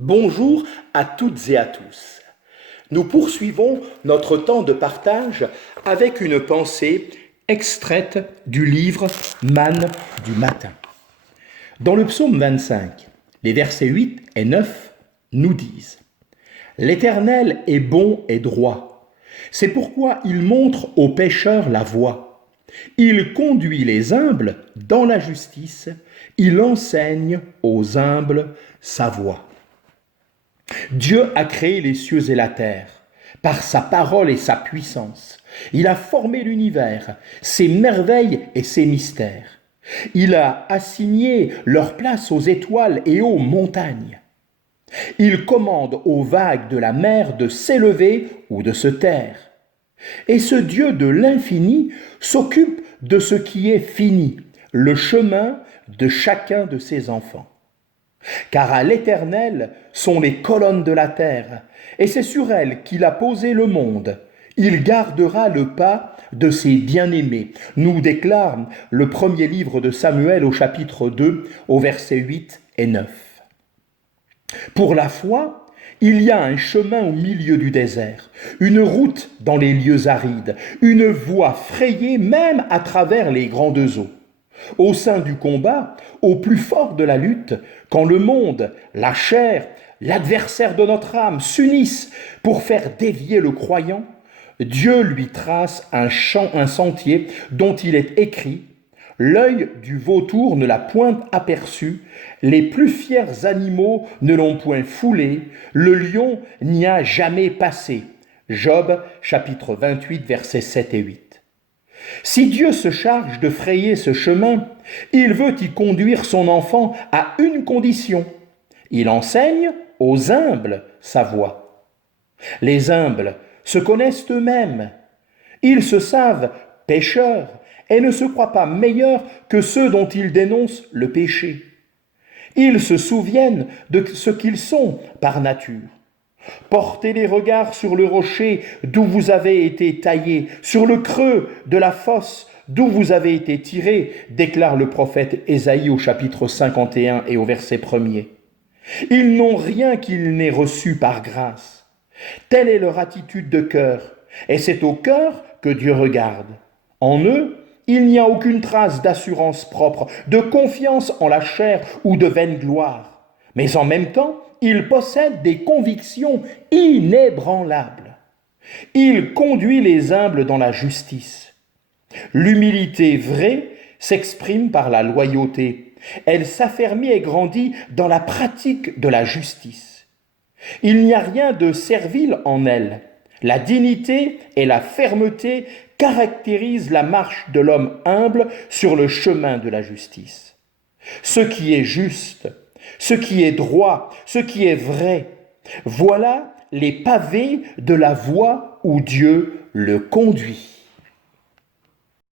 Bonjour à toutes et à tous. Nous poursuivons notre temps de partage avec une pensée extraite du livre Manne du matin. Dans le psaume 25, les versets 8 et 9 nous disent « L'Éternel est bon et droit, c'est pourquoi il montre aux pécheurs la voie. Il conduit les humbles dans la justice, il enseigne aux humbles sa voie. » Dieu a créé les cieux et la terre par sa parole et sa puissance. Il a formé l'univers, ses merveilles et ses mystères. Il a assigné leur place aux étoiles et aux montagnes. Il commande aux vagues de la mer de s'élever ou de se taire. Et ce Dieu de l'infini s'occupe de ce qui est fini, le chemin de chacun de ses enfants. Car à l'Éternel sont les colonnes de la terre, et c'est sur elles qu'il a posé le monde. Il gardera le pas de ses bien-aimés, nous déclare le premier livre de Samuel au chapitre 2, au verset 8 et 9. Pour la foi, il y a un chemin au milieu du désert, une route dans les lieux arides, une voie frayée même à travers les grandes eaux. Au sein du combat, au plus fort de la lutte, quand le monde, la chair, l'adversaire de notre âme s'unissent pour faire dévier le croyant, Dieu lui trace un sentier dont il est écrit « L'œil du vautour ne l'a point aperçu, les plus fiers animaux ne l'ont point foulé, le lion n'y a jamais passé. » Job chapitre 28 versets 7 et 8. Si Dieu se charge de frayer ce chemin, il veut y conduire son enfant à une condition. Il enseigne aux humbles sa voie. Les humbles se connaissent eux-mêmes. Ils se savent pécheurs et ne se croient pas meilleurs que ceux dont ils dénoncent le péché. Ils se souviennent de ce qu'ils sont par nature. Portez les regards sur le rocher d'où vous avez été taillés, sur le creux de la fosse d'où vous avez été tirés, déclare le prophète Ésaïe au chapitre 51 et au verset 1er. Ils n'ont rien qu'ils n'aient reçu par grâce. Telle est leur attitude de cœur, et c'est au cœur que Dieu regarde. En eux, il n'y a aucune trace d'assurance propre, de confiance en la chair ou de vaine gloire. Mais en même temps, il possède des convictions inébranlables. Il conduit les humbles dans la justice. L'humilité vraie s'exprime par la loyauté. Elle s'affermit et grandit dans la pratique de la justice. Il n'y a rien de servile en elle. La dignité et la fermeté caractérisent la marche de l'homme humble sur le chemin de la justice. Ce qui est juste, ce qui est droit, ce qui est vrai, voilà les pavés de la voie où Dieu le conduit.